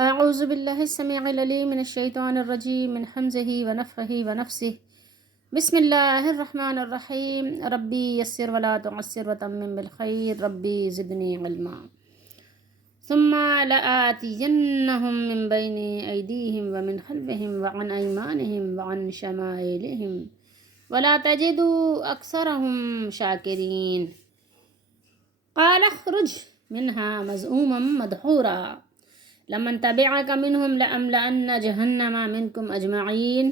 اعوذ باللہ السمیع العلیم من الشیطان الرجیم من حمزہ ونفخہ ونفثہ بسم اللہ الرحمن الرحیم ربی یسر ولا تعسر وتمم بالخیر ربی زدنی علما ثم لآتینہم من بین ایدیہم ومن خلفہم وعن ایمانہم وعن شمائلہم ولا تجد اکثرہم شاکرین قال اخرج منها مذءوما مدحورا لمن تبعك منهم لأملأن جهنم منكم أجمعين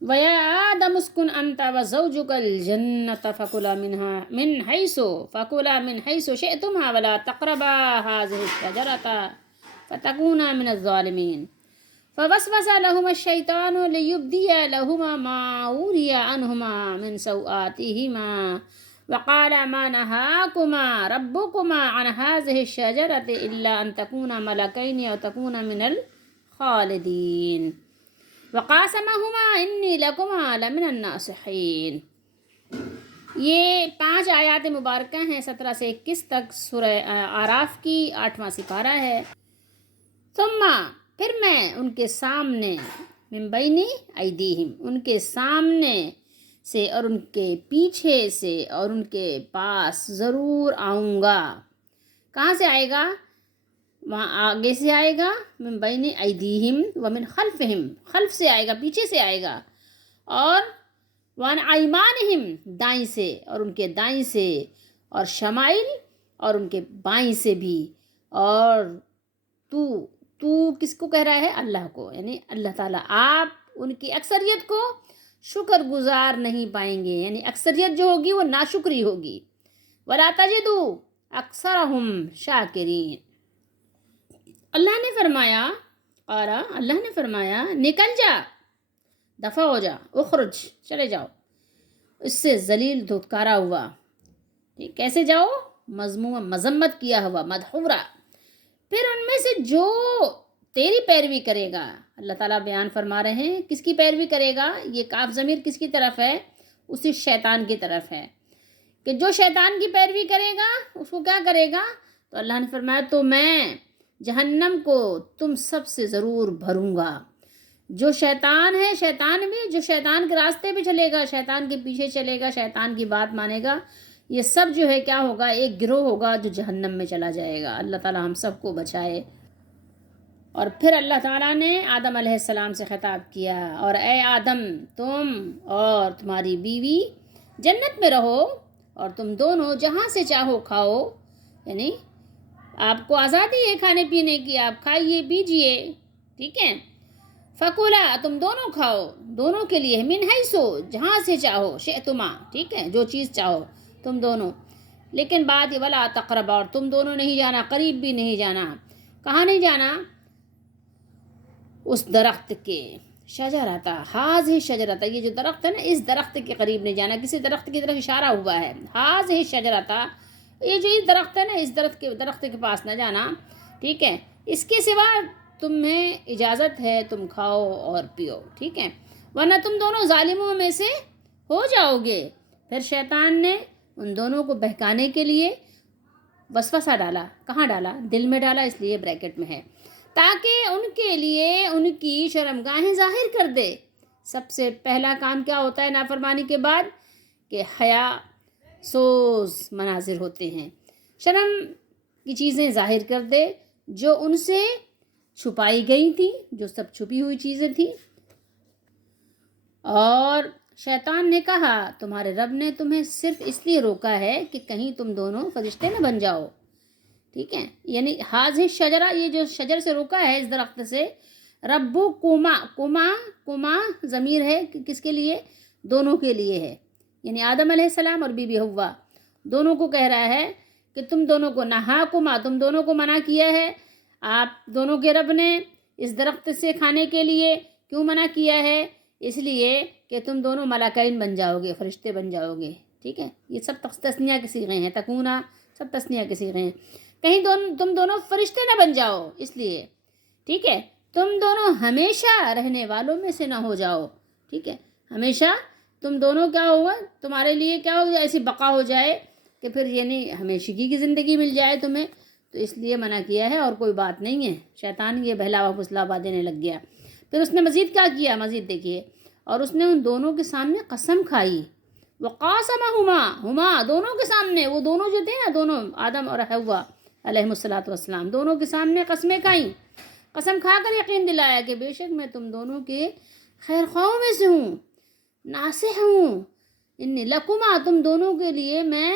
ويا آدم اسكن أنت وزوجك الجنة فكلا من حيث شئتما ولا تقربا هذه الشجرة فتكونا من الظالمين فوسوس لهما الشيطان ليبدي لهما ما وري عنهما من سوآتهما وقال ما نهاكما ربكما عن هذه الشجرة إلا أن تكونا ملكين أو تكونا من الخالدين وقاسمهما إني لكما لمن الناصحين۔ یہ 5 آیات مبارکہ ہیں 17 سے 21 تک سورہ اعراف کی 8واں سپارہ ہے۔ ثم پھر میں ان کے سامنے من بین ایدیہم ان کے سامنے سے اور ان کے پیچھے سے اور ان کے پاس ضرور آؤں گا۔ کہاں سے آئے گا؟ وہاں آگے سے آئے گا، من بین ایدیہم ومن خلفہم خلف سے آئے گا، پیچھے سے آئے گا، اور وعن ایمانہم دائیں سے اور ان کے دائیں سے، اور شمائل اور ان کے بائیں سے بھی۔ اور تو کس کو کہہ رہا ہے؟ اللہ کو، یعنی اللہ تعالیٰ۔ آپ ان کی اکثریت کو شکر گزار نہیں پائیں گے، یعنی اکثریت جو ہوگی وہ ناشکری ہوگی۔ وَلَا تَجِدُوا أَكْثَرَهُمْ شَاكِرِينَ۔ اللہ نے فرمایا نکل جا، دفع ہو جا، اخرج چلے جاؤ، اس سے ذلیل دھتکارا ہوا، کیسے جاؤ؟ مذموم مذمت کیا ہوا، مدحورا۔ پھر ان میں سے جو تیری پیروی کرے گا، اللہ تعالیٰ بیان فرما رہے ہیں کس کی پیروی کرے گا؟ یہ کاف ضمیر کس کی طرف ہے؟ اسی شیطان کی طرف ہے، کہ جو شیطان کی پیروی کرے گا اس کو کیا کرے گا؟ تو اللہ نے فرمایا تو میں جہنم کو تم سب سے ضرور بھروں گا۔ جو شیطان ہے، شیطان بھی جو شیطان کے راستے پہ چلے گا، شیطان کے پیچھے چلے گا، شیطان کی بات مانے گا، یہ سب جو ہے کیا ہوگا؟ ایک گروہ ہوگا جو جہنم میں چلا جائے گا۔ اللہ تعالیٰ ہم سب کو بچائے۔ اور پھر اللہ تعالیٰ نے آدم علیہ السلام سے خطاب کیا، اور اے آدم تم اور تمہاری بیوی جنت میں رہو، اور تم دونوں جہاں سے چاہو کھاؤ، یعنی آپ کو آزادی ہے کھانے پینے کی، آپ کھائیے پیجیے، ٹھیک ہے۔ فکولا تم دونوں کھاؤ، دونوں کے لیے من حیثو جہاں سے چاہو، شئتما ٹھیک ہے، جو چیز چاہو تم دونوں، لیکن بات یہ ولا تقربا، اور تم دونوں نہیں جانا، قریب بھی نہیں جانا۔ کہاں نہیں جانا؟ اس درخت کے، شجرتا ہاذہ شجرتا، یہ جو درخت ہے نا، اس درخت کے قریب نہیں جانا۔ کسی درخت کی طرف اشارہ ہوا ہے، ہاذہ شجرتا، یہ جو یہ درخت ہے نا، اس درخت کے پاس نہ جانا، ٹھیک ہے۔ اس کے سوا تمہیں اجازت ہے تم کھاؤ اور پیو، ٹھیک ہے، ورنہ تم دونوں ظالموں میں سے ہو جاؤ گے۔ پھر شیطان نے ان دونوں کو بہکانے کے لیے وسوسہ ڈالا۔ کہاں ڈالا؟ دل میں ڈالا، اس لیے بریکٹ میں ہے، تاکہ ان کے لیے ان کی شرمگاہیں ظاہر کر دے۔ سب سے پہلا کام کیا ہوتا ہے نافرمانی کے بعد؟ کہ حیا سوز مناظر ہوتے ہیں، شرم کی چیزیں ظاہر کر دے جو ان سے چھپائی گئی تھی، جو سب چھپی ہوئی چیزیں تھیں۔ اور شیطان نے کہا تمہارے رب نے تمہیں صرف اس لیے روکا ہے کہ کہیں تم دونوں فرشتے نہ بن جاؤ، ٹھیک ہے، یعنی حاضر شجرہ، یہ جو شجر سے روکا ہے اس درخت سے، ربو کما ضمیر ہے کس کے لیے؟ دونوں کے لیے ہے، یعنی آدم علیہ السلام اور بی بی حوا دونوں کو کہہ رہا ہے کہ تم دونوں کو نہاکما، تم دونوں کو منع کیا ہے۔ آپ دونوں کے رب نے اس درخت سے کھانے کے لیے کیوں منع کیا ہے؟ اس لیے کہ تم دونوں ملائکین بن جاؤ گے، فرشتے بن جاؤ گے، ٹھیک ہے۔ یہ سب تسنیہ کے صیغے ہیں، تکونا سب تسنیہ کے صیغے ہیں، کہیں تم دونوں فرشتے نہ بن جاؤ، اس لیے، ٹھیک ہے۔ تم دونوں ہمیشہ رہنے والوں میں سے نہ ہو جاؤ، ٹھیک ہے، ہمیشہ تم دونوں کیا ہوگا، تمہارے لیے کیا ہوگا، ایسی بقا ہو جائے کہ پھر یعنی ہمیشگی کی زندگی مل جائے تمہیں، تو اس لیے منع کیا ہے اور کوئی بات نہیں ہے. شیطان یہ بہلاوا پھسلاوا دینے لگ گیا. پھر اس نے مزید کیا کیا، مزید دیکھیے، اور اس نے ان دونوں کے سامنے قسم کھائی. وقاسمہما دونوں کے سامنے، وہ دونوں جو تھے نا، دونوں آدم اور حوا علیہم الصلاۃ والسلام، دونوں کے سامنے قسمیں کھائیں. قسم کھا کر یقین دلایا کہ بے شک میں تم دونوں کے خیر خواہوں میں سے ہوں، ناصح ہوں. انی لکما، تم دونوں کے لیے میں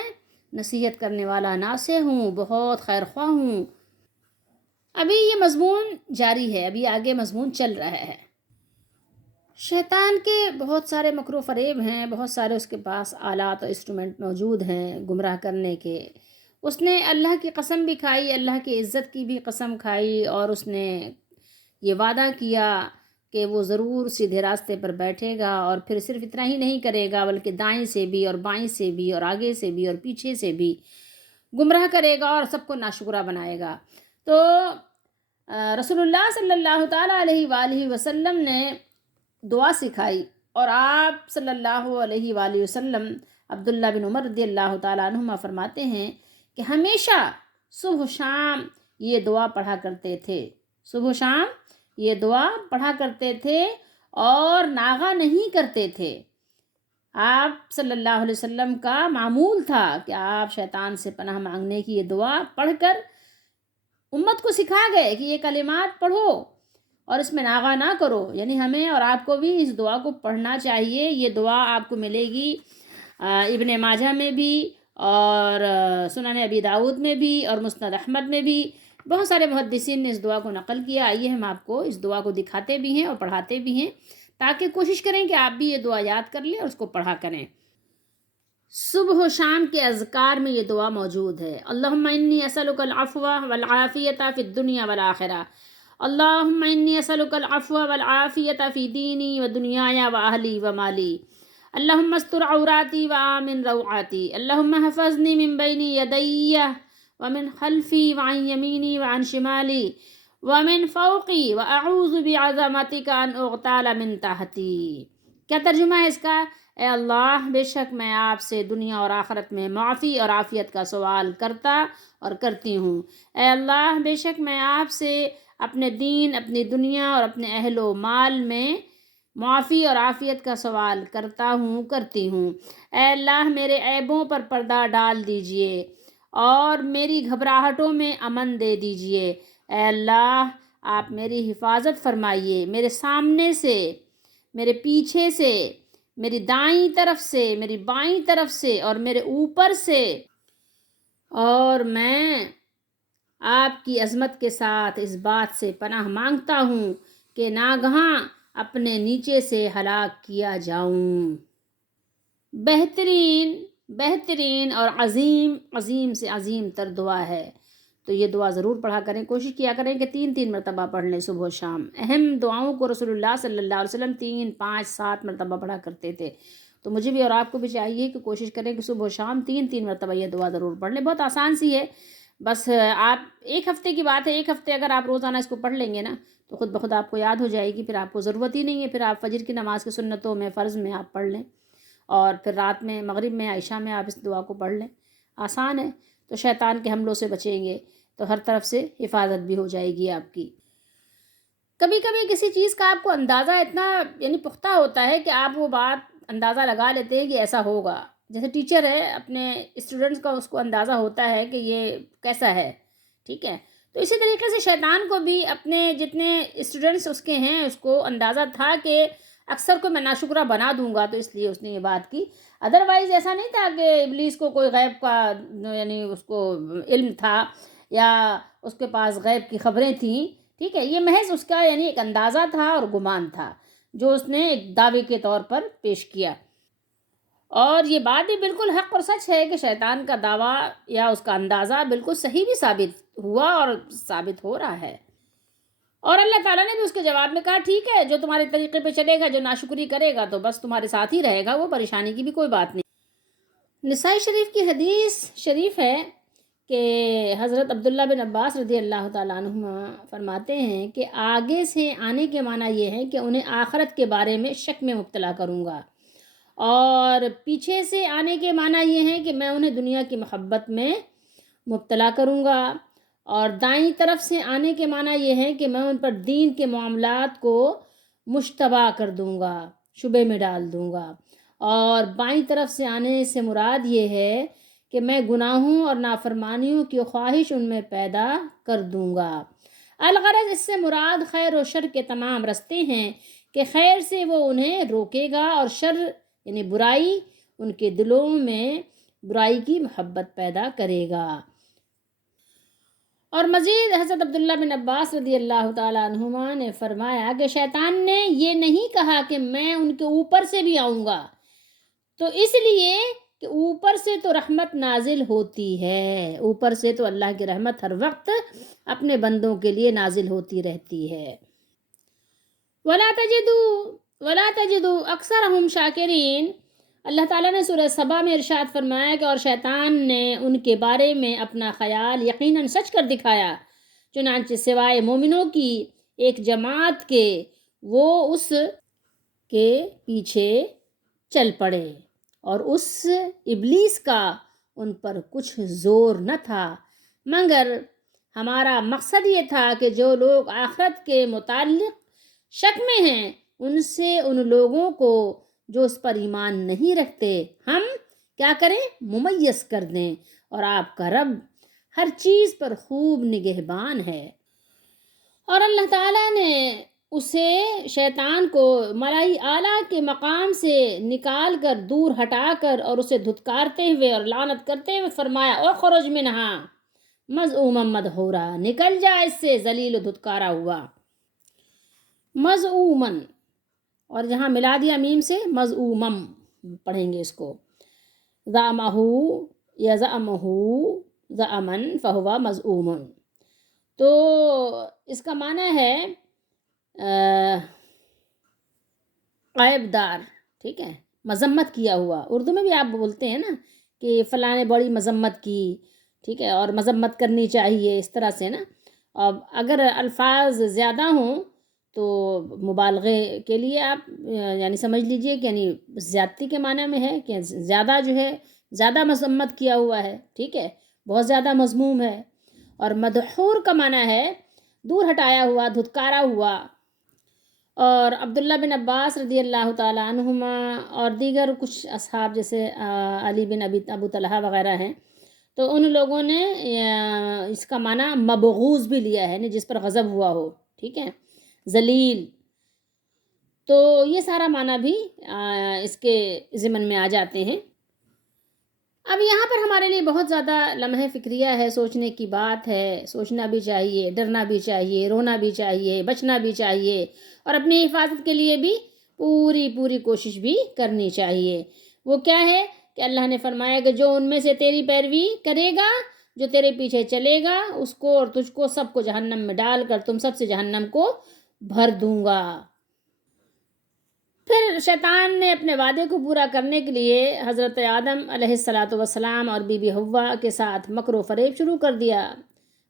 نصیحت کرنے والا ناصح ہوں، بہت خیر خواہ ہوں. ابھی یہ مضمون جاری ہے، ابھی آگے مضمون چل رہا ہے. شیطان کے بہت سارے مکر و فریب ہیں، بہت سارے اس کے پاس آلات اور انسٹرومنٹ موجود ہیں گمراہ کرنے کے. اس نے اللہ کی قسم بھی کھائی، اللہ کی عزت کی بھی قسم کھائی، اور اس نے یہ وعدہ کیا کہ وہ ضرور سیدھے راستے پر بیٹھے گا، اور پھر صرف اتنا ہی نہیں کرے گا بلکہ دائیں سے بھی اور بائیں سے بھی اور آگے سے بھی اور پیچھے سے بھی گمراہ کرے گا اور سب کو ناشکرہ بنائے گا. تو رسول اللہ صلی اللہ تعالیٰ علیہ وآلہ وسلم نے دعا سکھائی، اور آپ صلی اللہ علیہ وآلہ وسلم عبداللہ بن عمر رضی اللہ تعالیٰ عنہما فرماتے ہیں کہ ہمیشہ صبح و شام یہ دعا پڑھا کرتے تھے. صبح و شام یہ دعا پڑھا کرتے تھے اور ناغہ نہیں کرتے تھے. آپ صلی اللہ علیہ وسلم کا معمول تھا کہ آپ شیطان سے پناہ مانگنے کی یہ دعا پڑھ کر امت کو سکھا گئے کہ یہ کلمات پڑھو اور اس میں ناغہ نہ کرو. یعنی ہمیں اور آپ کو بھی اس دعا کو پڑھنا چاہیے. یہ دعا آپ کو ملے گی ابن ماجہ میں بھی اور سنن ابی داؤد میں بھی اور مسند احمد میں بھی. بہت سارے محدثین نے اس دعا کو نقل کیا. آئیے ہم آپ کو اس دعا کو دکھاتے بھی ہیں اور پڑھاتے بھی ہیں، تاکہ کوشش کریں کہ آپ بھی یہ دعا یاد کر لیں اور اس کو پڑھا کریں. صبح و شام کے اذکار میں یہ دعا موجود ہے. اللہم انی اسألک العفو والعافیۃ فی الدنیا والآخرہ. اللہم انی اسألک العفو والعافیۃ فی دینی و دنیای و اہلی و مالی. اللہم استر عوراتی و آمن روعاتی. اللہم حفظنی من بین یدی ومن خلفی وعن یمینی وعن شمالی ومن فوقی واعوذ بعظمتک ان اغتال من تحتی. کیا ترجمہ ہے اس کا؟ اے اللہ، بے شک میں آپ سے دنیا اور آخرت میں معافی اور عافیت کا سوال کرتا اور کرتی ہوں. اے اللہ، بے شک میں آپ سے اپنے دین، اپنی دنیا اور اپنے اہل و مال میں معافی اور عافیت کا سوال کرتا ہوں، کرتی ہوں. اے اللہ، میرے عیبوں پر پردہ ڈال دیجئے اور میری گھبراہٹوں میں امن دے دیجئے. اے اللہ، آپ میری حفاظت فرمائیے، میرے سامنے سے، میرے پیچھے سے، میری دائیں طرف سے، میری بائیں طرف سے اور میرے اوپر سے. اور میں آپ کی عظمت کے ساتھ اس بات سے پناہ مانگتا ہوں کہ ناگہاں اپنے نیچے سے ہلاک کیا جاؤں. بہترین اور عظیم سے عظیم تر دعا ہے. تو یہ دعا ضرور پڑھا کریں. کوشش کیا کریں کہ 3 مرتبہ پڑھ لیں صبح و شام. اہم دعاؤں کو رسول اللہ صلی اللہ علیہ وسلم 3، 5، 7 مرتبہ پڑھا کرتے تھے. تو مجھے بھی اور آپ کو بھی چاہیے کہ کوشش کریں کہ صبح و شام 3 مرتبہ یہ دعا ضرور پڑھ لیں. بہت آسان سی ہے، بس آپ ایک ہفتے کی بات ہے، ایک ہفتے اگر آپ روزانہ اس کو پڑھ لیں گے نا تو خود بخود آپ کو یاد ہو جائے گی. پھر آپ کو ضرورت ہی نہیں ہے، پھر آپ فجر کی نماز کی سنتوں میں، فرض میں آپ پڑھ لیں، اور پھر رات میں، مغرب میں، عشاء میں آپ اس دعا کو پڑھ لیں. آسان ہے. تو شیطان کے حملوں سے بچیں گے تو ہر طرف سے حفاظت بھی ہو جائے گی آپ کی. کبھی کبھی کسی چیز کا آپ کو اندازہ اتنا یعنی پختہ ہوتا ہے کہ آپ وہ بات اندازہ لگا لیتے ہیں کہ ایسا ہوگا. جیسے ٹیچر ہے، اپنے اسٹوڈنٹس کا اس کو اندازہ ہوتا ہے کہ یہ کیسا ہے، ٹھیک ہے. تو اسی طریقے سے شیطان کو بھی اپنے جتنے اسٹوڈنٹس اس کے ہیں اس کو اندازہ تھا کہ اکثر کو میں ناشکرہ بنا دوں گا، تو اس لیے اس نے یہ بات کی. ادروائز ایسا نہیں تھا کہ ابلیس کو کوئی غیب کا یعنی اس کو علم تھا یا اس کے پاس غیب کی خبریں تھیں، ٹھیک ہے. یہ محض اس کا یعنی ایک اندازہ تھا اور گمان تھا جو اس نے ایک دعوے کے طور پر پیش کیا. اور یہ بات بھی بالکل حق اور سچ ہے کہ شیطان کا دعویٰ یا اس کا اندازہ بالکل صحیح بھی ثابت ہوا اور ثابت ہو رہا ہے. اور اللہ تعالیٰ نے بھی اس کے جواب میں کہا ٹھیک ہے، جو تمہارے طریقے پہ چلے گا، جو ناشکری کرے گا تو بس تمہارے ساتھ ہی رہے گا، وہ پریشانی کی بھی کوئی بات نہیں. نسائی شریف کی حدیث شریف ہے کہ حضرت عبداللہ بن عباس رضی اللہ تعالیٰ عنہما فرماتے ہیں کہ آگے سے آنے کے معنی یہ ہے کہ انہیں آخرت کے بارے میں شک میں مبتلا کروں گا، اور پیچھے سے آنے کے معنی یہ ہے کہ میں انہیں دنیا کی محبت میں مبتلا کروں گا، اور دائیں طرف سے آنے کے معنی یہ ہے کہ میں ان پر دین کے معاملات کو مشتبہ کر دوں گا، شبے میں ڈال دوں گا، اور بائیں طرف سے آنے سے مراد یہ ہے کہ میں گناہوں اور نافرمانیوں کی خواہش ان میں پیدا کر دوں گا۔ الغرض اس سے مراد خیر و شر کے تمام رستے ہیں کہ خیر سے وہ انہیں روکے گا اور شر یعنی برائی ان کے دلوں میں برائی کی محبت پیدا کرے گا۔ اور مزید حضرت عبداللہ بن عباس رضی اللہ تعالیٰ عنہما نے فرمایا کہ شیطان نے یہ نہیں کہا کہ میں ان کے اوپر سے بھی آؤں گا، تو اس لیے کہ اوپر سے تو رحمت نازل ہوتی ہے، اوپر سے تو اللہ کی رحمت ہر وقت اپنے بندوں کے لیے نازل ہوتی رہتی ہے۔ وَلَا تَجِدُوا أَكْثَرَهُمْ شَاكِرِينَ۔ اللہ تعالیٰ نے سورہ سبا میں ارشاد فرمایا کہ اور شیطان نے ان کے بارے میں اپنا خیال یقیناً سچ کر دکھایا، چنانچہ سوائے مومنوں کی ایک جماعت کے وہ اس کے پیچھے چل پڑے، اور اس ابلیس کا ان پر کچھ زور نہ تھا، مگر ہمارا مقصد یہ تھا کہ جو لوگ آخرت کے متعلق شک میں ہیں ان سے ان لوگوں کو جو اس پر ایمان نہیں رکھتے ہم کیا کریں، ممیز کر دیں، اور آپ کا رب ہر چیز پر خوب نگہبان ہے۔ اور اللہ تعالیٰ نے اسے شیطان کو ملائی اعلیٰ کے مقام سے نکال کر دور ہٹا کر اور اسے دھتکارتے ہوئے اور لعنت کرتے ہوئے فرمایا اخرج منہا مذءوما مدحورا، نکل جا اس سے ذلیل و دھتکارا ہوا۔ مذءوما، اور جہاں ملا دیا میم سے مذءومم پڑھیں گے اس کو، زعمہ یزعمہ زعمن فہو مذءوم، تو اس کا معنی ہے عیب دار، ٹھیک ہے، مذمت کیا ہوا۔ اردو میں بھی آپ بولتے ہیں نا کہ فلاں نے بڑی مذمت کی، ٹھیک ہے، اور مذمت کرنی چاہیے، اس طرح سے نا۔ اب اگر الفاظ زیادہ ہوں تو مبالغے کے لیے آپ یعنی سمجھ لیجئے کہ یعنی زیادتی کے معنی میں ہے کہ زیادہ جو ہے زیادہ مذمت کیا ہوا ہے، ٹھیک ہے، بہت زیادہ مذموم ہے۔ اور مدحور کا معنی ہے دور ہٹایا ہوا، دھتکارا ہوا۔ اور عبداللہ بن عباس رضی اللہ تعالیٰ عنہما اور دیگر کچھ اصحاب جیسے علی بن ابو طلحہ وغیرہ ہیں، تو ان لوگوں نے اس کا معنی مبغوض بھی لیا ہے، جس پر غضب ہوا ہو، ٹھیک ہے، ذلیل۔ تو یہ سارا معنی بھی اس کے ضمن میں آ جاتے ہیں۔ اب یہاں پر ہمارے لیے بہت زیادہ لمحہ فکریہ ہے، سوچنے کی بات ہے، سوچنا بھی چاہیے، ڈرنا بھی چاہیے، رونا بھی چاہیے، بچنا بھی چاہیے، اور اپنی حفاظت کے لیے بھی پوری کوشش بھی کرنی چاہیے۔ وہ کیا ہے کہ اللہ نے فرمایا کہ جو ان میں سے تیری پیروی کرے گا، جو تیرے پیچھے چلے گا، اس کو اور تجھ کو سب کو جہنم میں ڈال کر تم سب سے جہنم کو بھر دوں گا۔ پھر شیطان نے اپنے وعدے کو پورا کرنے کے لیے حضرت آدم علیہ السلام اور بی بی حوا کے ساتھ مکر و فریب شروع کر دیا۔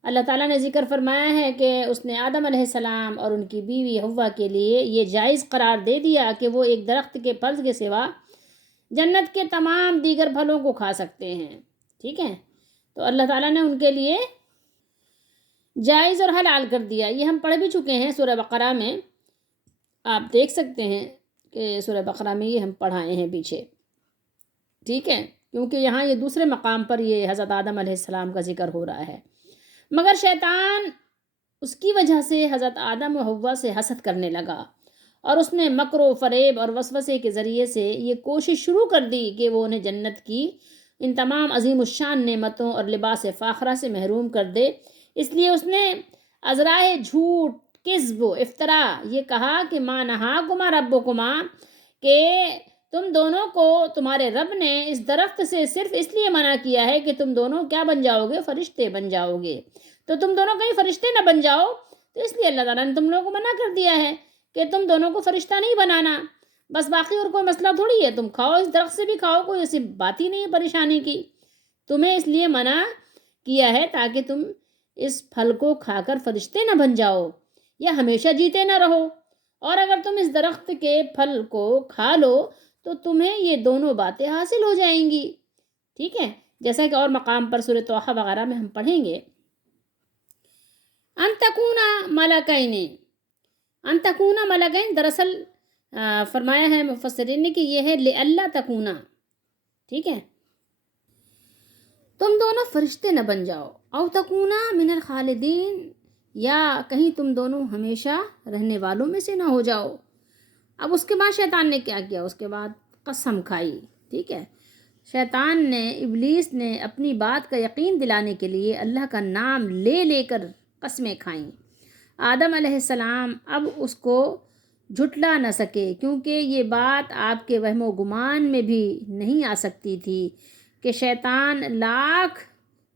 اللہ تعالیٰ نے ذکر فرمایا ہے کہ اس نے آدم علیہ السلام اور ان کی بیوی حوا کے لیے یہ جائز قرار دے دیا کہ وہ ایک درخت کے پھل کے سوا جنت کے تمام دیگر پھلوں کو کھا سکتے ہیں، ٹھیک ہے۔ تو اللہ تعالیٰ نے ان کے لیے جائز اور حلال کر دیا۔ یہ ہم پڑھ بھی چکے ہیں سورہ بقرہ میں، آپ دیکھ سکتے ہیں کہ سورہ بقرہ میں یہ ہم پڑھائے ہیں پیچھے، ٹھیک ہے، کیونکہ یہاں یہ دوسرے مقام پر یہ حضرت آدم علیہ السلام کا ذکر ہو رہا ہے۔ مگر شیطان اس کی وجہ سے حضرت آدم و حوا سے حسد کرنے لگا، اور اس نے مکر و فریب اور وسوسے کے ذریعے سے یہ کوشش شروع کر دی کہ وہ انہیں جنت کی ان تمام عظیم الشان نعمتوں اور لباس فاخرہ سے محروم کر دے۔ اس لیے اس نے عذرائے جھوٹ، کذب و افطرا یہ کہا کہ ما نہاکما ربکما، کہ تم دونوں کو تمہارے رب نے اس درخت سے صرف اس لیے منع کیا ہے کہ تم دونوں کیا بن جاؤ گے، فرشتے بن جاؤ گے، تو تم دونوں کہیں فرشتے نہ بن جاؤ، تو اس لیے اللہ تعالیٰ نے تم لوگوں کو منع کر دیا ہے کہ تم دونوں کو فرشتہ نہیں بنانا۔ بس باقی اور کوئی مسئلہ تھوڑی ہے، تم کھاؤ اس درخت سے بھی کھاؤ، کوئی ایسی بات ہی نہیں ہے پریشانی کی۔ تمہیں اس لیے منع کیا ہے تاکہ تم اس پھل کو کھا کر فرشتے نہ بن جاؤ یا ہمیشہ جیتے نہ رہو، اور اگر تم اس درخت کے پھل کو کھا لو تو تمہیں یہ دونوں باتیں حاصل ہو جائیں گی، ٹھیک ہے، جیسا کہ اور مقام پر سورہ طٰہٰ وغیرہ میں ہم پڑھیں گے۔ ان تکونا ملکین، ان تکونا ملکین، دراصل فرمایا ہے مفسرین نے کہ یہ ہے لئلا تکونا، ٹھیک ہے، تم دونوں فرشتے نہ بن جاؤ، او تکونا من الخالدین، یا کہیں تم دونوں ہمیشہ رہنے والوں میں سے نہ ہو جاؤ۔ اب اس کے بعد شیطان نے کیا کیا؟ اس کے بعد قسم کھائی، ٹھیک ہے، شیطان نے، ابلیس نے اپنی بات کا یقین دلانے کے لیے اللہ کا نام لے لے کر قسمیں کھائیں۔ آدم علیہ السلام اب اس کو جھٹلا نہ سکے، کیونکہ یہ بات آپ کے وہم و گمان میں بھی نہیں آ سکتی تھی کہ شیطان لاکھ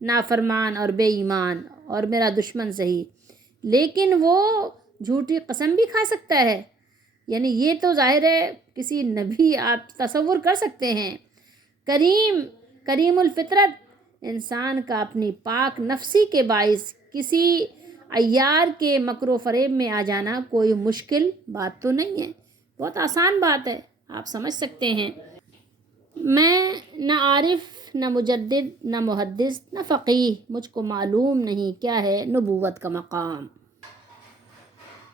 نافرمان اور بے ایمان اور میرا دشمن صحیح، لیکن وہ جھوٹی قسم بھی کھا سکتا ہے۔ یعنی یہ تو ظاہر ہے کسی نبی، آپ تصور کر سکتے ہیں، کریم الفطرت انسان کا اپنی پاک نفسی کے باعث کسی عیار کے مکر و فریب میں آ جانا کوئی مشکل بات تو نہیں ہے، بہت آسان بات ہے، آپ سمجھ سکتے ہیں۔ میں نہ عارف، نہ مجدد، نہ محدث، نہ فقیہ، مجھ کو معلوم نہیں کیا ہے نبوت کا مقام۔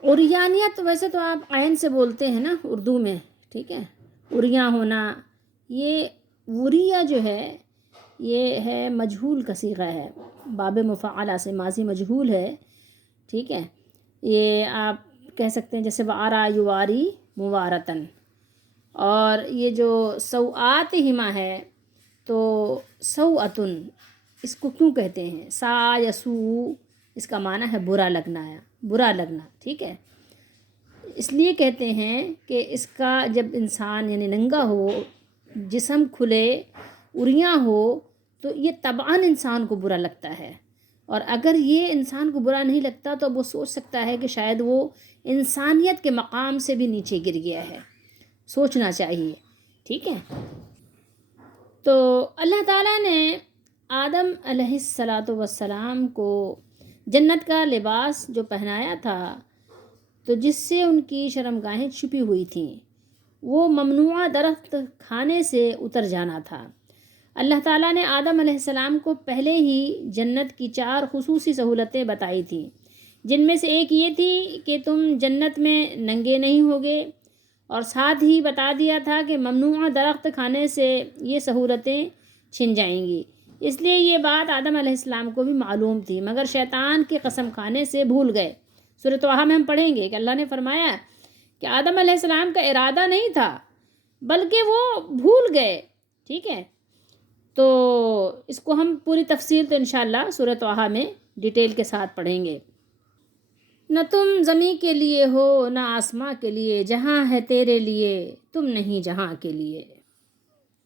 عریانیت ویسے تو آپ عین سے بولتے ہیں نا اردو میں، ٹھیک ہے، عریاں ہونا، یہ وریہ جو ہے یہ ہے مجہول کا صیغہ ہے، باب مفعلہ سے ماضی مجہول ہے، ٹھیک ہے، یہ آپ کہہ سکتے ہیں جیسے وارا یواری موارتن، اور یہ جو سوآت ہما ہے تو سوءتن، اس کو کیوں کہتے ہیں؟ سا یسو، اس کا معنی ہے برا لگنا ہے، برا لگنا، ٹھیک ہے، اس لیے کہتے ہیں کہ اس کا جب انسان یعنی ننگا ہو، جسم کھلے، عریاں ہو، تو یہ طبعاً انسان کو برا لگتا ہے، اور اگر یہ انسان کو برا نہیں لگتا تو وہ سوچ سکتا ہے کہ شاید وہ انسانیت کے مقام سے بھی نیچے گر گیا ہے، سوچنا چاہیے، ٹھیک ہے۔ تو اللہ تعالیٰ نے آدم علیہ السلام کو جنت کا لباس جو پہنایا تھا، تو جس سے ان کی شرمگاہیں چھپی ہوئی تھیں، وہ ممنوعہ درخت کھانے سے اتر جانا تھا۔ اللہ تعالیٰ نے آدم علیہ السلام کو پہلے ہی جنت کی 4 خصوصی سہولتیں بتائی تھیں، جن میں سے ایک یہ تھی کہ تم جنت میں ننگے نہیں ہوگے، اور ساتھ ہی بتا دیا تھا کہ ممنوعہ درخت کھانے سے یہ سہولتیں چھن جائیں گی۔ اس لیے یہ بات آدم علیہ السلام کو بھی معلوم تھی، مگر شیطان کی قسم کھانے سے بھول گئے۔ سورۃ طٰہٰ میں ہم پڑھیں گے کہ اللہ نے فرمایا کہ آدم علیہ السلام کا ارادہ نہیں تھا، بلکہ وہ بھول گئے، ٹھیک ہے۔ تو اس کو ہم پوری تفصیل تو انشاءاللہ سورۃ طٰہٰ میں ڈیٹیل کے ساتھ پڑھیں گے۔ نہ تم زمیں کے لیے ہو نہ آسماں کے لیے، جہاں ہے تیرے لیے تم نہیں جہاں کے لیے۔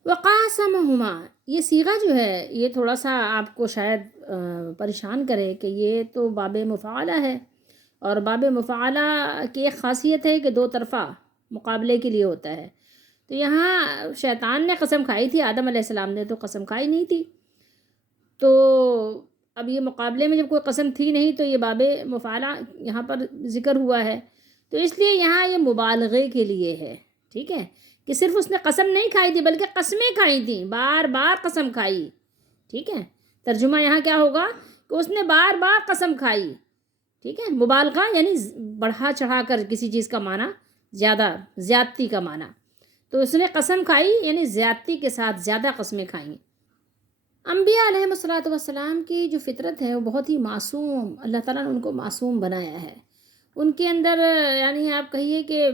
وقاسمہما، یہ صیغہ جو ہے یہ تھوڑا سا آپ کو شاید پریشان کرے کہ یہ تو باب مفعلہ ہے، اور باب مفعلہ کی ایک خاصیت ہے کہ 2 طرفہ مقابلے کے لیے ہوتا ہے، تو یہاں شیطان نے قسم کھائی تھی، آدم علیہ السلام نے تو قسم کھائی نہیں تھی، تو اب یہ مقابلے میں جب کوئی قسم تھی نہیں تو یہ باب مفعلہ یہاں پر ذکر ہوا ہے، تو اس لیے یہاں یہ مبالغے کے لیے ہے، ٹھیک ہے، کہ صرف اس نے قسم نہیں کھائی تھی بلکہ قسمیں کھائی تھیں، بار بار قسم کھائی، ٹھیک ہے۔ ترجمہ یہاں کیا ہوگا کہ اس نے بار بار قسم کھائی، ٹھیک ہے، مبالغہ یعنی بڑھا چڑھا کر کسی چیز کا معنی، زیادتی کا معنی، تو اس نے قسم کھائی یعنی زیادتی کے ساتھ زیادہ قسمیں کھائیں۔ انبیاء علیہ السلام کی جو فطرت ہے وہ بہت ہی معصوم، اللہ تعالیٰ نے ان کو معصوم بنایا ہے، ان کے اندر یعنی آپ کہیے کہ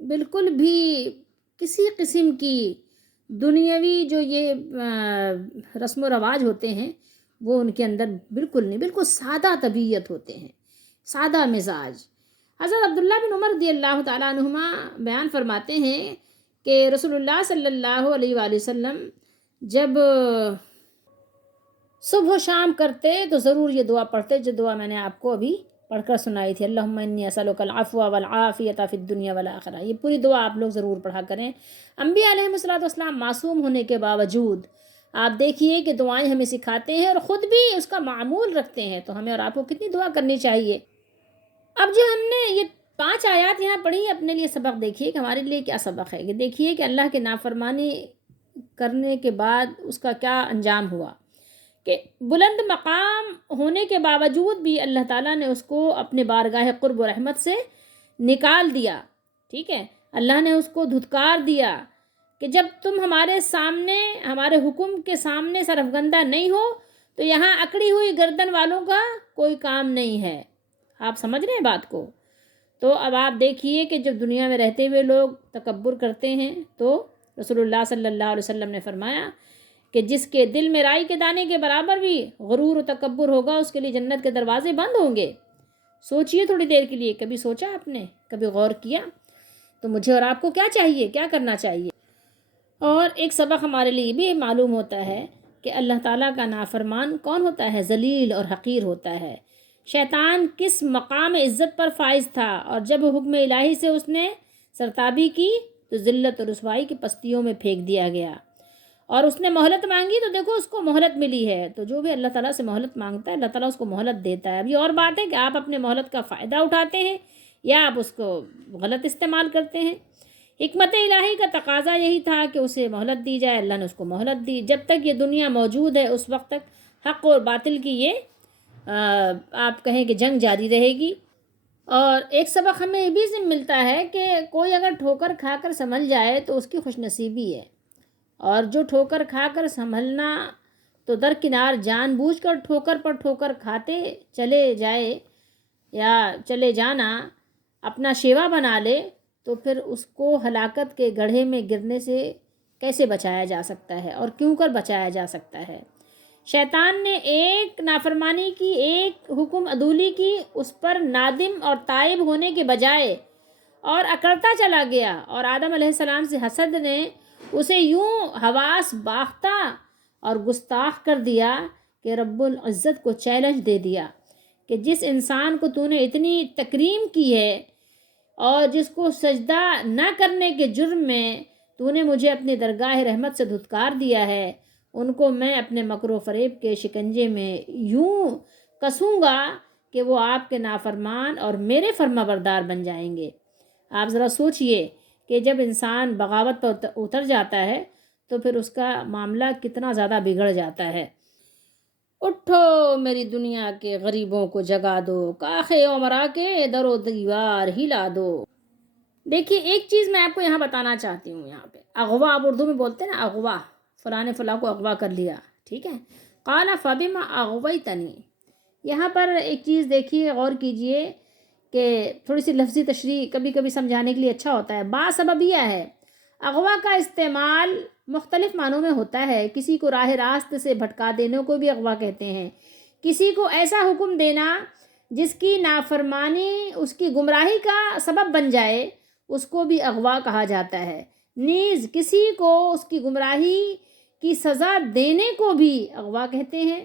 بالکل بھی کسی قسم کی دنیاوی جو یہ رسم و رواج ہوتے ہیں وہ ان کے اندر بالکل نہیں، بالکل سادہ طبیعت ہوتے ہیں، سادہ مزاج۔ حضرت عبداللہ بن عمر رضی اللہ تعالیٰ عنہما بیان فرماتے ہیں کہ رسول اللہ صلی اللہ علیہ وآلہ وسلم جب صبح و شام کرتے تو ضرور یہ دعا پڑھتے، جو دعا میں نے آپ کو ابھی پڑھ کر سنائی تھی، اللہم انی اسألک العفو والعافیۃ فی الدنیا والآخرہ، یہ پوری دعا آپ لوگ ضرور پڑھا کریں۔ انبیاء علیہ السلام معصوم ہونے کے باوجود آپ دیکھیے کہ دعائیں ہمیں سکھاتے ہیں اور خود بھی اس کا معمول رکھتے ہیں، تو ہمیں اور آپ کو کتنی دعا کرنی چاہیے۔ اب جو ہم نے یہ 5 آیات یہاں پڑھی، اپنے لیے سبق دیکھیے کہ ہمارے لیے کیا سبق ہے، کہ دیکھیے کہ اللہ کے نافرمانی کرنے کے بعد اس کا کیا انجام ہوا، کہ بلند مقام ہونے کے باوجود بھی اللہ تعالیٰ نے اس کو اپنے بارگاہ قرب و رحمت سے نکال دیا، ٹھیک ہے، اللہ نے اس کو دھتکار دیا کہ جب تم ہمارے سامنے، ہمارے حکم کے سامنے سرفگندہ نہیں ہو تو یہاں اکڑی ہوئی گردن والوں کا کوئی کام نہیں ہے۔ آپ سمجھ رہے ہیں بات کو؟ تو اب آپ دیکھیے کہ جب دنیا میں رہتے ہوئے لوگ تکبر کرتے ہیں تو رسول اللہ صلی اللہ علیہ وسلم نے فرمایا کہ جس کے دل میں رائی کے دانے کے برابر بھی غرور و تکبر ہوگا اس کے لیے جنت کے دروازے بند ہوں گے۔ سوچئے تھوڑی دیر کے لیے، کبھی سوچا آپ نے، کبھی غور کیا؟ تو مجھے اور آپ کو کیا چاہیے، کیا کرنا چاہیے؟ اور ایک سبق ہمارے لیے بھی معلوم ہوتا ہے کہ اللہ تعالیٰ کا نافرمان کون ہوتا ہے؟ ذلیل اور حقیر ہوتا ہے۔ شیطان کس مقام عزت پر فائز تھا، اور جب حکم الہی سے اس نے سرتابی کی تو ذلت اور رسوائی کی پستیوں میں پھینک دیا گیا، اور اس نے مہلت مانگی تو دیکھو اس کو مہلت ملی ہے۔ تو جو بھی اللہ تعالیٰ سے مہلت مانگتا ہے اللہ تعالیٰ اس کو مہلت دیتا ہے۔ اب یہ اور بات ہے کہ آپ اپنے مہلت کا فائدہ اٹھاتے ہیں یا آپ اس کو غلط استعمال کرتے ہیں۔ حکمت الہی کا تقاضا یہی تھا کہ اسے مہلت دی جائے، اللہ نے اس کو مہلت دی۔ جب تک یہ دنیا موجود ہے اس وقت تک حق اور باطل کی یہ آپ کہیں کہ جنگ جاری رہے گی۔ اور ایک سبق ہمیں یہ بھی ملتا ہے کہ کوئی اگر ٹھوکر کھا کر سنبھل جائے تو اس کی خوش نصیبی ہے، اور جو ٹھوکر کھا کر سنبھلنا تو درکنار جان بوجھ کر ٹھوکر پر ٹھوکر کھاتے چلے جائے یا چلے جانا اپنا شیوا بنا لے، تو پھر اس کو ہلاکت کے گڑھے میں گرنے سے کیسے بچایا جا سکتا ہے اور کیوں کر بچایا جا سکتا ہے؟ شیطان نے ایک نافرمانی کی، ایک حکم عدولی کی، اس پر نادم اور تائب ہونے کے بجائے اور اکڑتا چلا گیا، اور آدم علیہ السلام سے حسد نے اسے یوں حواس باختہ اور گستاخ کر دیا کہ رب العزت کو چیلنج دے دیا کہ جس انسان کو تو نے اتنی تکریم کی ہے اور جس کو سجدہ نہ کرنے کے جرم میں تو نے مجھے اپنی درگاہ رحمت سے دھتکار دیا ہے، ان کو میں اپنے مکر و فریب کے شکنجے میں یوں کسوں گا کہ وہ آپ کے نافرمان اور میرے فرما بردار بن جائیں گے۔ آپ ذرا سوچئے کہ جب انسان بغاوت پر اتر جاتا ہے تو پھر اس کا معاملہ کتنا زیادہ بگڑ جاتا ہے۔ اٹھو میری دنیا کے غریبوں کو جگا دو، کاخے عمرا کے در و دیوار ہلا دو۔ دیکھیے ایک چیز میں آپ کو یہاں بتانا چاہتی ہوں، یہاں پہ اغوا، آپ اردو میں بولتے ہیں نا اغوا، فلاں نے فلاں کو اغوا کر لیا، ٹھیک ہے، قال فبما اغویتنی، یہاں پر ایک چیز دیکھیے، غور کیجئے کہ تھوڑی سی لفظی تشریح کبھی کبھی سمجھانے کے لیے اچھا ہوتا ہے۔ با سببیہ ہے، اغوا کا استعمال مختلف معنوں میں ہوتا ہے۔ کسی کو راہ راست سے بھٹکا دینے کو بھی اغوا کہتے ہیں، کسی کو ایسا حکم دینا جس کی نافرمانی اس کی گمراہی کا سبب بن جائے اس کو بھی اغوا کہا جاتا ہے، نیز کسی کو اس کی گمراہی کی سزا دینے کو بھی اغوا کہتے ہیں۔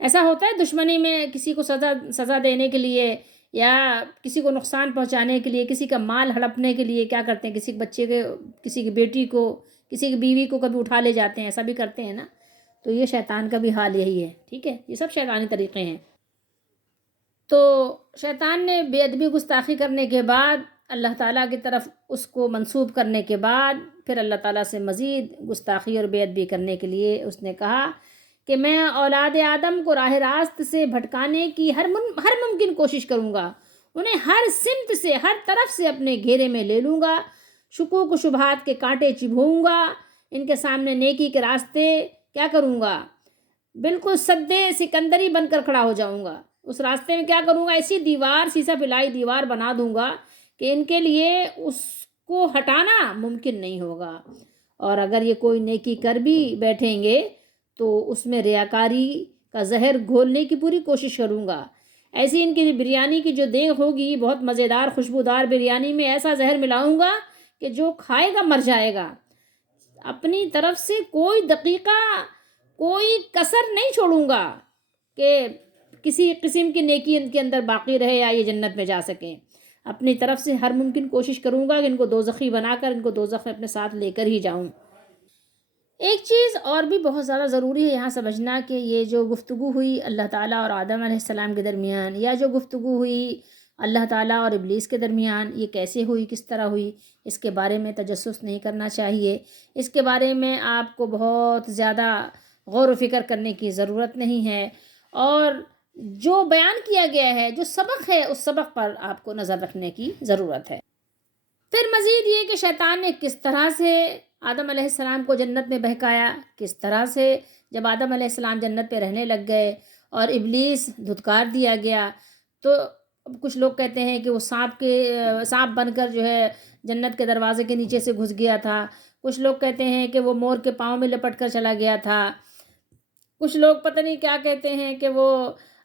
ایسا ہوتا ہے دشمنی میں کسی کو سزا دینے کے لیے یا کسی کو نقصان پہنچانے کے لیے، کسی کا مال ہڑپنے کے لیے کیا کرتے ہیں، کسی بچے کے، کسی کی بیٹی کو، کسی کی بیوی کو کبھی اٹھا لے جاتے ہیں، ایسا بھی کرتے ہیں نا۔ تو یہ شیطان کا بھی حال یہی ہے، ٹھیک ہے، یہ سب شیطانی طریقے ہیں۔ تو شیطان نے بے ادبی گستاخی کرنے کے بعد، اللہ تعالیٰ کی طرف اس کو منسوب کرنے کے بعد، پھر اللہ تعالیٰ سے مزید گستاخی اور بے ادبی کرنے کے لیے اس نے کہا کہ میں اولاد آدم کو راہ راست سے بھٹکانے کی ہر ممکن کوشش کروں گا، انہیں ہر سمت سے، ہر طرف سے اپنے گھیرے میں لے لوں گا، شکوک و شبہات کے کانٹے چبھوں گا، ان کے سامنے نیکی کے راستے کیا کروں گا، بالکل سدے سکندری بن کر کھڑا ہو جاؤں گا۔ اس راستے میں کیا کروں گا، ایسی دیوار، سیسا پلائی دیوار بنا دوں گا کہ ان کے لیے اس کو ہٹانا ممکن نہیں ہوگا، اور اگر یہ کوئی نیکی کر بھی بیٹھیں گے تو اس میں ریاکاری کا زہر گھولنے کی پوری کوشش کروں گا۔ ایسی ان کی بریانی کی جو دیگ ہوگی، بہت مزیدار خوشبودار بریانی میں ایسا زہر ملاؤں گا کہ جو کھائے گا مر جائے گا۔ اپنی طرف سے کوئی دقیقہ، کوئی کسر نہیں چھوڑوں گا کہ کسی قسم کی نیکی ان کے اندر باقی رہے یا یہ جنت میں جا سکیں۔ اپنی طرف سے ہر ممکن کوشش کروں گا کہ ان کو دوزخی بنا کر ان کو دوزخ میں اپنے ساتھ لے کر ہی جاؤں۔ ایک چیز اور بھی بہت زیادہ ضروری ہے یہاں سمجھنا کہ یہ جو گفتگو ہوئی اللہ تعالیٰ اور آدم علیہ السلام کے درمیان، یا جو گفتگو ہوئی اللہ تعالیٰ اور ابلیس کے درمیان، یہ کیسے ہوئی، کس طرح ہوئی، اس کے بارے میں تجسس نہیں کرنا چاہیے۔ اس کے بارے میں آپ کو بہت زیادہ غور و فکر کرنے کی ضرورت نہیں ہے، اور جو بیان کیا گیا ہے، جو سبق ہے، اس سبق پر آپ کو نظر رکھنے کی ضرورت ہے۔ پھر مزید یہ کہ شیطان نے کس طرح سے آدم علیہ السلام کو جنت میں بہکایا، کس طرح سے جب آدم علیہ السلام جنت پہ رہنے لگ گئے اور ابلیس دھتکار دیا گیا، تو کچھ لوگ کہتے ہیں کہ وہ سانپ بن کر جو ہے جنت کے دروازے کے نیچے سے گھس گیا تھا، کچھ لوگ کہتے ہیں کہ وہ مور کے پاؤں میں لپٹ کر چلا گیا تھا، کچھ لوگ پتہ نہیں کیا کہتے ہیں کہ وہ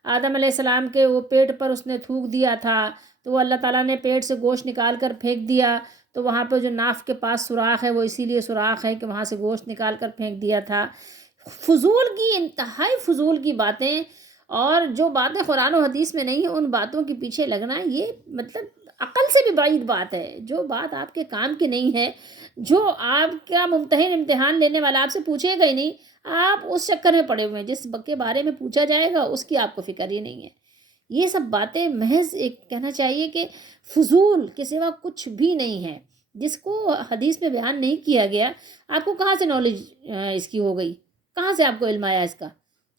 آدم علیہ السلام کے وہ پیٹ پر اس نے تھوک دیا تھا، تو وہ اللہ تعالیٰ نے پیٹ سے گوشت نکال کر پھینک دیا، تو وہاں پہ جو ناف کے پاس سوراخ ہے وہ اسی لیے سوراخ ہے کہ وہاں سے گوشت نکال کر پھینک دیا تھا۔ فضول کی، انتہائی فضول کی باتیں، اور جو باتیں قرآن و حدیث میں نہیں ہیں ان باتوں کے پیچھے لگنا، یہ مطلب عقل سے بھی بعید بات ہے۔ جو بات آپ کے کام کی نہیں ہے، جو آپ کا ممتحن امتحان لینے والا آپ سے پوچھے گا ہی نہیں، آپ اس چکر میں پڑے ہوئے ہیں، جس کے بارے میں پوچھا جائے گا اس کی آپ کو فکر ہی نہیں ہے۔ یہ سب باتیں محض ایک کہنا چاہیے کہ فضول کے سوا کچھ بھی نہیں ہے، جس کو حدیث میں بیان نہیں کیا گیا۔ آپ کو کہاں سے نالج اس کی ہو گئی، کہاں سے آپ کو علم آیا اس کا؟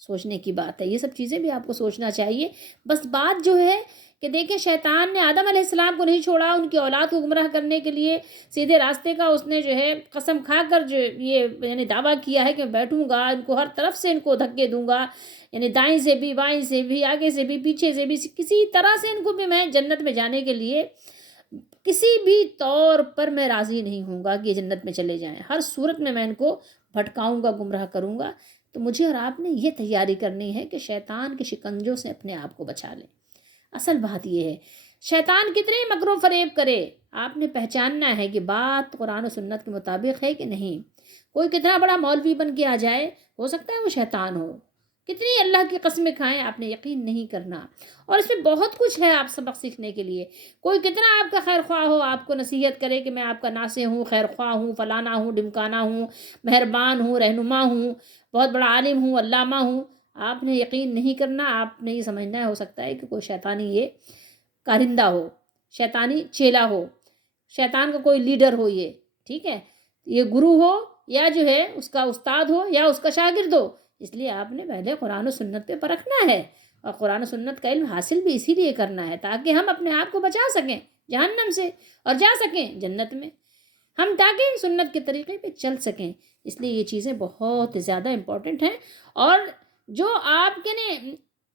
سوچنے کی بات ہے، یہ سب چیزیں بھی آپ کو سوچنا چاہیے۔ بس بات جو ہے کہ دیکھیں، شیطان نے آدم علیہ السلام کو نہیں چھوڑا، ان کی اولاد کو گمراہ کرنے کے لیے سیدھے راستے کا اس نے جو ہے قسم کھا کر جو یہ یعنی دعویٰ کیا ہے کہ میں بیٹھوں گا، ان کو ہر طرف سے ان کو دھکے دوں گا، یعنی دائیں سے بھی، بائیں سے بھی، آگے سے بھی، پیچھے سے بھی، کسی طرح سے ان کو بھی میں جنت میں جانے کے لیے کسی بھی طور پر میں راضی نہیں ہوں گا کہ یہ جنت میں چلے جائیں، ہر صورت میں ان کو بھٹکاؤں گا، گمراہ کروں گا۔ تو مجھے اور آپ نے یہ تیاری کرنی ہے کہ شیطان کے شکنجوں سے اپنے آپ کو بچا لیں۔ اصل بات یہ ہے، شیطان کتنے مکر و فریب کرے، آپ نے پہچاننا ہے کہ بات قرآن و سنت کے مطابق ہے کہ نہیں۔ کوئی کتنا بڑا مولوی بن کے آ جائے، ہو سکتا ہے وہ شیطان ہو، کتنی اللہ کی قسمیں کھائیں، آپ نے یقین نہیں کرنا، اور اس میں بہت کچھ ہے آپ سبق سیکھنے کے لیے۔ کوئی کتنا آپ کا خیر خواہ ہو، آپ کو نصیحت کرے کہ میں آپ کا ناصح ہوں، خیر خواہ ہوں، فلانا ہوں، ڈمکانا ہوں، مہربان ہوں، رہنما ہوں، بہت بڑا عالم ہوں، علامہ ہوں، آپ نے یقین نہیں کرنا، آپ نے یہ سمجھنا ہے ہو سکتا ہے کہ کوئی شیطانی یہ کارندہ ہو، شیطانی چیلا ہو، شیطان کا کوئی لیڈر ہو، یہ ٹھیک ہے، یہ گرو ہو یا جو ہے اس کا استاد ہو یا اس کا شاگرد ہو۔ اس لیے آپ نے پہلے قرآن و سنت پہ پرکھنا ہے، اور قرآن و سنت کا علم حاصل بھی اسی لیے کرنا ہے تاکہ ہم اپنے آپ کو بچا سکیں جہنم سے اور جا سکیں جنت میں، ہم تاکہ سنت کے طریقے پہ چل سکیں۔ اس لیے یہ چیزیں بہت زیادہ امپورٹنٹ ہیں، اور جو آپ کے نے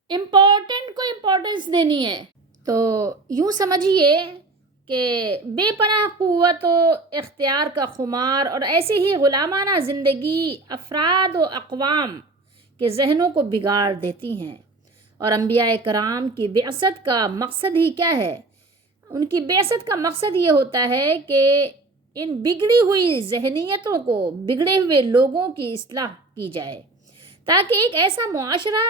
امپورٹنٹ کو امپورٹنس دینی ہے، تو یوں سمجھیے کہ بے پناہ قوت و اختیار کا خمار اور ایسی ہی غلامانہ زندگی افراد و اقوام کے ذہنوں کو بگاڑ دیتی ہیں، اور انبیاء کرام کی بعثت کا مقصد ہی کیا ہے؟ ان کی بعثت کا مقصد یہ ہوتا ہے کہ ان بگڑی ہوئی ذہنیتوں کو، بگڑے ہوئے لوگوں کی اصلاح کی جائے، تاکہ ایک ایسا معاشرہ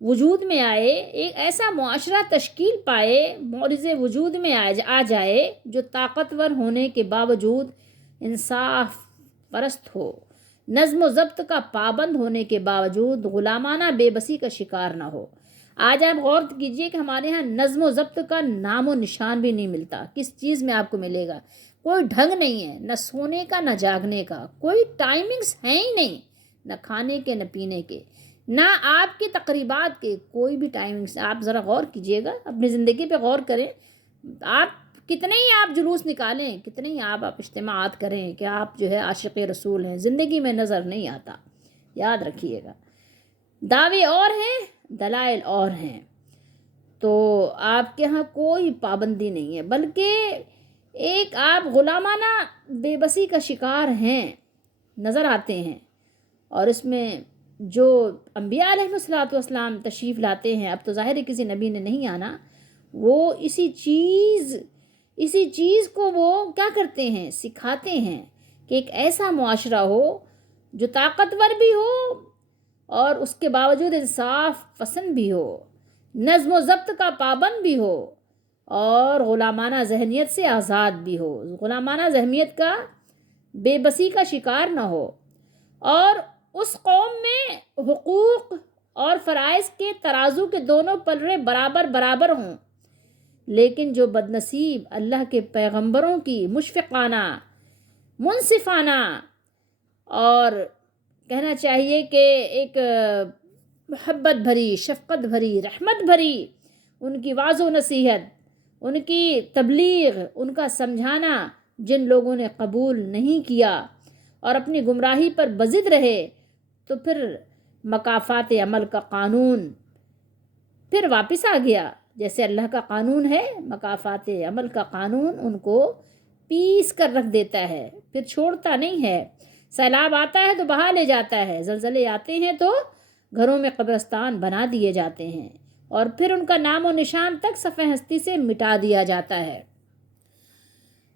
وجود میں آئے، ایک ایسا معاشرہ تشکیل پائے، معرض وجود میں آ جائے جو طاقتور ہونے کے باوجود انصاف پرست ہو، نظم و ضبط کا پابند ہونے کے باوجود غلامانہ بے بسی کا شکار نہ ہو۔ آج آپ غور کیجئے کہ ہمارے ہاں نظم و ضبط کا نام و نشان بھی نہیں ملتا۔ کس چیز میں آپ کو ملے گا؟ کوئی ڈھنگ نہیں ہے، نہ سونے کا نہ جاگنے کا، کوئی ٹائمنگز ہیں ہی نہیں، نہ کھانے کے نہ پینے کے، نہ آپ کی تقریبات کے، کوئی بھی ٹائمنگز۔ آپ ذرا غور کیجئے گا، اپنی زندگی پہ غور کریں، آپ کتنے ہی آپ جلوس نکالیں، کتنے ہی آپ اجتماعات کریں کہ آپ جو ہے عاشق رسول ہیں، زندگی میں نظر نہیں آتا۔ یاد رکھیے گا، دعوے اور ہیں، دلائل اور ہیں، تو آپ کے ہاں کوئی پابندی نہیں ہے، بلکہ ایک آپ غلامانہ بے بسی کا شکار ہیں، نظر آتے ہیں۔ اور اس میں جو انبیاء علیہ الصلوۃ تشریف لاتے ہیں، اب تو ظاہر ہے کسی نبی نے نہیں آنا، وہ اسی چیز کو وہ کیا کرتے ہیں؟ سکھاتے ہیں کہ ایک ایسا معاشرہ ہو جو طاقتور بھی ہو اور اس کے باوجود انصاف پسند بھی ہو، نظم و ضبط کا پابند بھی ہو، اور غلامانہ ذہنیت سے آزاد بھی ہو، غلامانہ ذہنیت کا بے بسی کا شکار نہ ہو، اور اس قوم میں حقوق اور فرائض کے ترازو کے دونوں پلڑے برابر برابر ہوں۔ لیکن جو بدنصیب اللہ کے پیغمبروں کی مشفقانہ، منصفانہ اور کہنا چاہیے کہ ایک محبت بھری، شفقت بھری، رحمت بھری ان کی واعظ و نصیحت، ان کی تبلیغ، ان کا سمجھانا جن لوگوں نے قبول نہیں کیا اور اپنی گمراہی پر بضد رہے، تو پھر مکافات عمل کا قانون پھر واپس آ گیا. جیسے اللہ کا قانون ہے، مکافات عمل کا قانون ان کو پیس کر رکھ دیتا ہے، پھر چھوڑتا نہیں ہے. سیلاب آتا ہے تو بہا لے جاتا ہے، زلزلے آتے ہیں تو گھروں میں قبرستان بنا دیے جاتے ہیں، اور پھر ان کا نام و نشان تک صفحہ ہستی سے مٹا دیا جاتا ہے.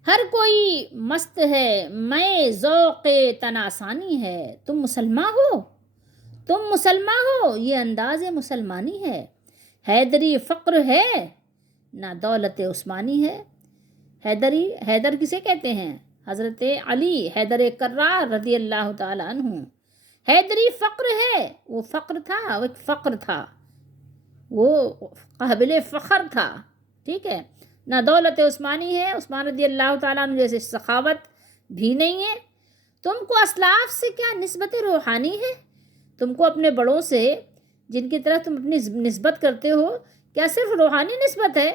ہر کوئی مست ہے، میں ذوق تناسانی ہے. تم مسلمان ہو، تم مسلمان ہو، یہ انداز مسلمانی ہے. حیدری فقر ہے نہ دولت عثمانی ہے. حیدر کسے کہتے ہیں؟ حضرت علی حیدر کرار رضی اللہ تعالیٰ عنہ. حیدری فقر ہے، وہ فقر تھا، وہ ایک فقر تھا، وہ قابل فخر تھا. ٹھیک ہے، نہ دولت عثمانی ہے، عثمان رضی اللہ تعالیٰ عنہ جیسے سخاوت بھی نہیں ہے. تم کو اسلاف سے کیا نسبت روحانی ہے؟ تم کو اپنے بڑوں سے جن کی طرف تم اپنی نسبت کرتے ہو، کیا صرف روحانی نسبت ہے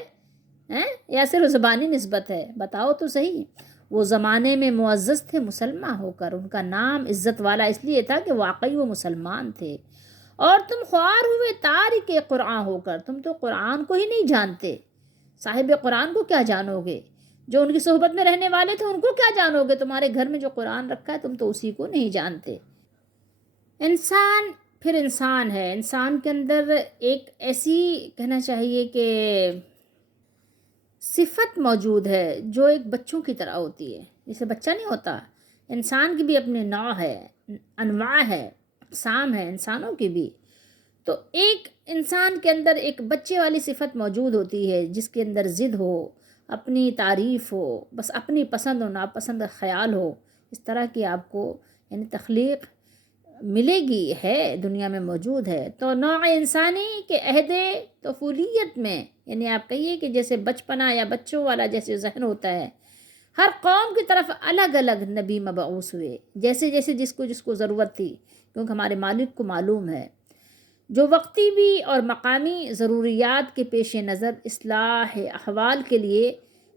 یا صرف زبانی نسبت ہے؟ بتاؤ تو صحیح. وہ زمانے میں معزز تھے مسلمان ہو کر، ان کا نام عزت والا اس لیے تھا کہ واقعی وہ مسلمان تھے. اور تم خوار ہوئے تارک قرآن ہو کر، تم تو قرآن کو ہی نہیں جانتے. صاحب قرآن کو کیا جانو گے؟ جو ان کی صحبت میں رہنے والے تھے ان کو کیا جانو گے؟ تمہارے گھر میں جو قرآن رکھا ہے تم تو اسی کو نہیں جانتے. انسان پھر انسان ہے، انسان کے اندر ایک ایسی کہنا چاہیے کہ صفت موجود ہے جو ایک بچوں کی طرح ہوتی ہے. جیسے بچہ نہیں ہوتا، انسان کی بھی اپنے نوع ہے، انواع ہے، اقسام ہے انسانوں کی بھی. تو ایک انسان کے اندر ایک بچے والی صفت موجود ہوتی ہے جس کے اندر ضد ہو، اپنی تعریف ہو، بس اپنی پسند و ناپسند خیال ہو. اس طرح کی آپ کو یعنی تخلیق ملے گی، ہے دنیا میں موجود ہے. تو نوع انسانی کے عہد طفولیت میں، یعنی آپ کہیے کہ جیسے بچپنا یا بچوں والا جیسے ذہن ہوتا ہے، ہر قوم کی طرف الگ الگ نبی مبعوث ہوئے، جیسے جیسے جس کو ضرورت تھی، کیونکہ ہمارے مالک کو معلوم ہے، جو وقتی بھی اور مقامی ضروریات کے پیش نظر اصلاح احوال کے لیے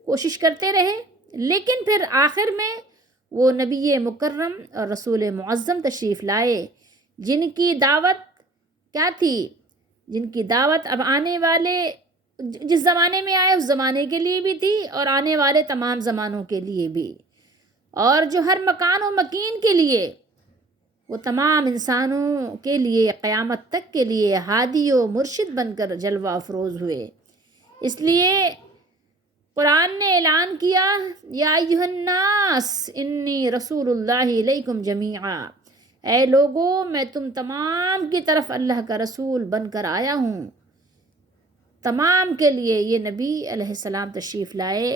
کوشش کرتے رہے. لیکن پھر آخر میں وہ نبی مکرم اور رسول معظم تشریف لائے، جن کی دعوت کیا تھی؟ جن کی دعوت اب آنے والے جس زمانے میں آئے اس زمانے کے لیے بھی تھی اور آنے والے تمام زمانوں کے لیے بھی، اور جو ہر مکان و مکین کے لیے، وہ تمام انسانوں کے لیے قیامت تک کے لیے ہادی و مرشد بن کر جلوہ افروز ہوئے. اس لیے قرآن نے اعلان کیا، یا ایھا الناس انی رسول اللہ الیکم جمیعا، اے لوگو میں تم تمام کی طرف اللہ کا رسول بن کر آیا ہوں. تمام کے لیے یہ نبی علیہ السلام تشریف لائے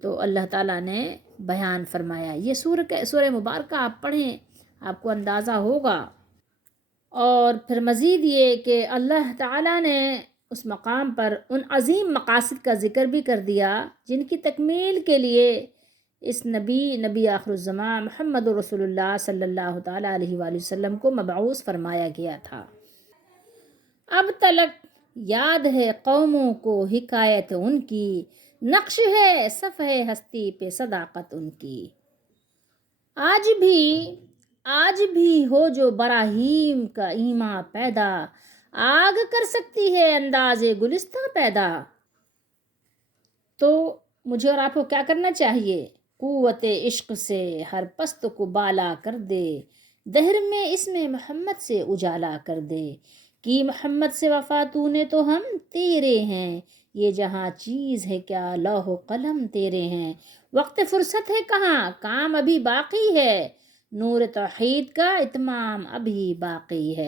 تو اللہ تعالیٰ نے بیان فرمایا. یہ سورہ مبارکہ آپ پڑھیں آپ کو اندازہ ہوگا. اور پھر مزید یہ کہ اللہ تعالیٰ نے اس مقام پر ان عظیم مقاصد کا ذکر بھی کر دیا جن کی تکمیل کے لیے اس نبی آخر الزمان محمد رسول اللہ صلی اللہ تعالیٰ علیہ وآلہ وسلم کو مبعوث فرمایا گیا تھا. اب تلک یاد ہے قوموں کو حکایت ان کی، نقش ہے صفحہ ہستی پہ صداقت ان کی. آج بھی ہو جو براہیم کا ایمان پیدا، آگ کر سکتی ہے انداز گلستہ پیدا. تو مجھے اور آپ کو کیا کرنا چاہیے؟ قوت عشق سے ہر پست کو بالا کر دے، دہر میں اس میں محمد سے اجالا کر دے. کی محمد سے وفا تو نے تو ہم تیرے ہیں، یہ جہاں چیز ہے کیا لوح و قلم تیرے ہیں. وقت فرصت ہے کہاں، کام ابھی باقی ہے، نور توحید کا اتمام ابھی باقی ہے.